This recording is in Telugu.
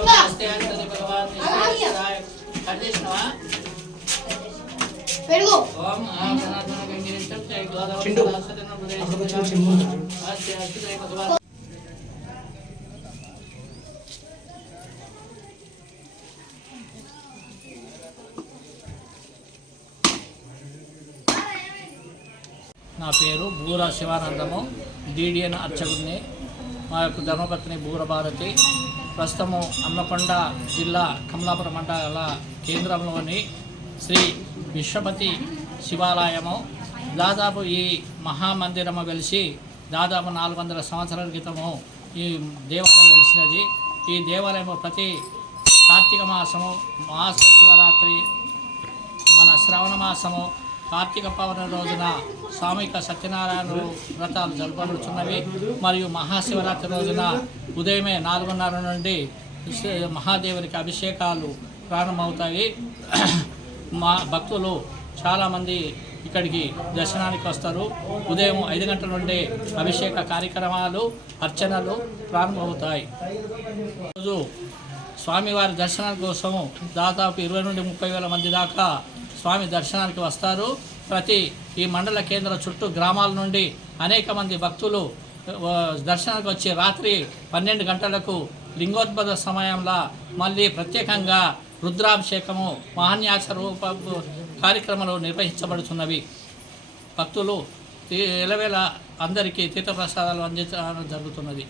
నా పేరు బూర శివానందము, డిడిఎన్ అర్చకుడిని. మా యొక్క ధర్మపత్ని బూర భారతి. ప్రస్తుతము హన్మకొండ జిల్లా కమలాపురం మండల కేంద్రంలోని శ్రీ విశ్వపతి శివాలయము దాదాపు ఈ మహామందిరము వెలిసి దాదాపు 400 సంవత్సరాల క్రితము ఈ దేవాలయం వెలిసినది. ఈ దేవాలయము ప్రతి కార్తీక మాసము, మహాశివరాత్రి, మన శ్రవణ మాసము, కార్తీక పౌర్ణమి రోజున సామూహిక సత్యనారాయణ వ్రతాలు జరపబడుతున్నవి. మరియు మహాశివరాత్రి రోజున ఉదయమే 4:30 నుండి మహాదేవునికి అభిషేకాలు ప్రారంభమవుతాయి. మా భక్తులు చాలామంది ఇక్కడికి దర్శనానికి వస్తారు. ఉదయం 5 గంటల నుండి అభిషేక కార్యక్రమాలు, అర్చనలు ప్రారంభమవుతాయి. రోజు స్వామివారి దర్శనం కోసం దాదాపు 20 నుండి 30 వేల మంది దాకా స్వామి దర్శనానికి వస్తారు. ఈ మండల కేంద్రం చుట్టూ గ్రామాల నుండి అనేక మంది భక్తులు దర్శనానికి వచ్చి రాత్రి 12 గంటలకు లింగోద్భవ సమయంలో మళ్ళీ ప్రత్యేకంగా రుద్రాభిషేకము, మహాన్యాస రూప కార్యక్రమాలు నిర్వహించబడుతున్నవి. భక్తులు ఎలవేళ అందరికీ తీర్థప్రసాదాలు అందించడం జరుగుతున్నది.